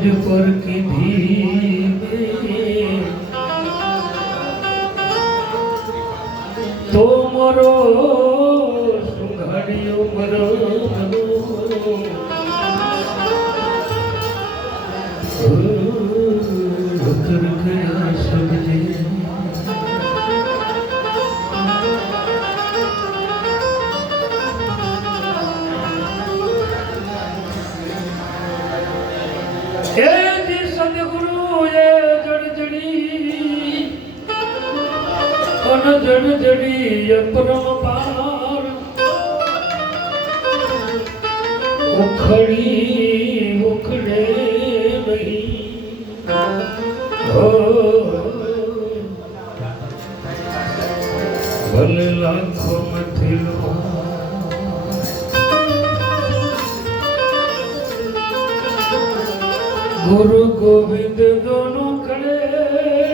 સજ પર કીધી તો મરો સુઘડ્યો મરો ખર ઉખડી ઉખડે ભલે લાખો મથિલો ગુરુ ગોવિંદ દોનું કળે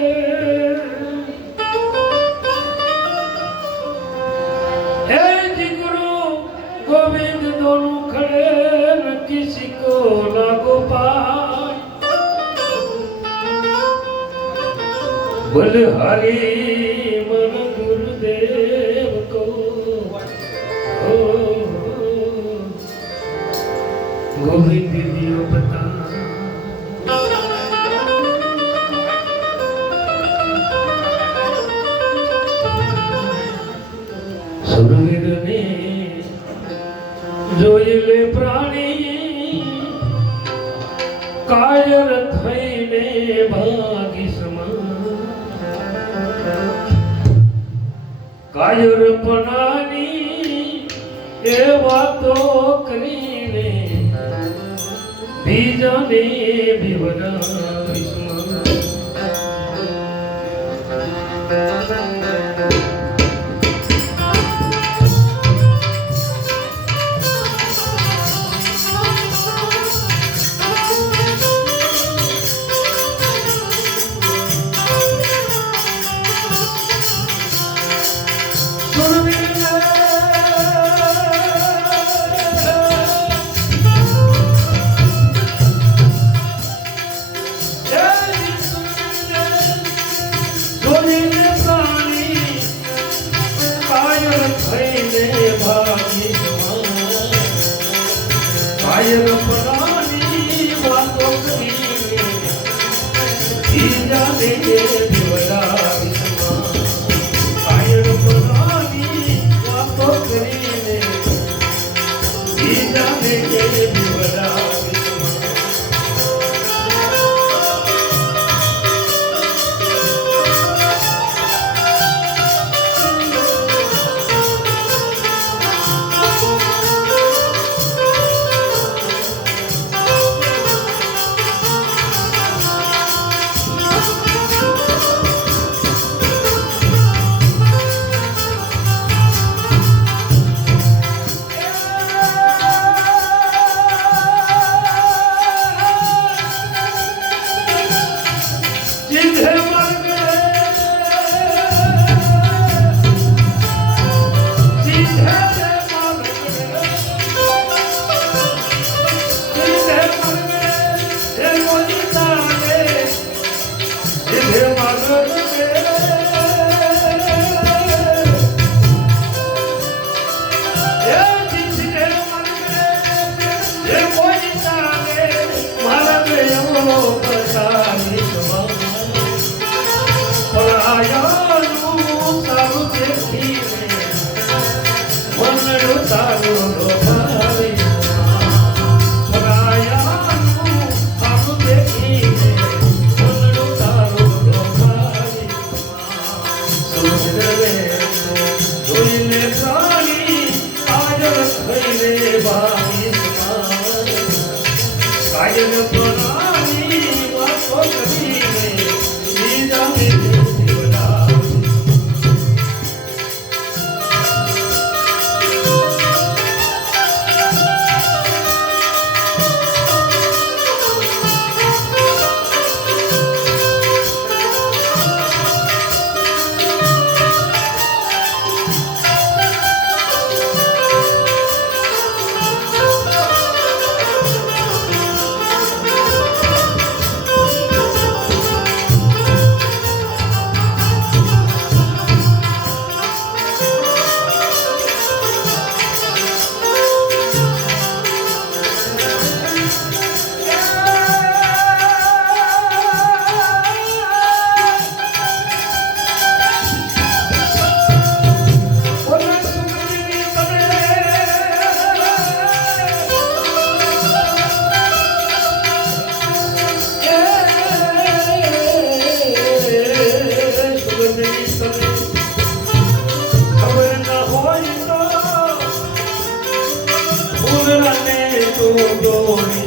बलहारी मन गुरुदेव को गोविंद दियो बता આયુર્પણાની એ વાતો કરીને બીજોને વિવરાઈશું પાયલ પરાની વાતો કરી જાને દેવલા પાયલ પરાની વાતો કરીને જાને Oh,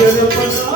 You're the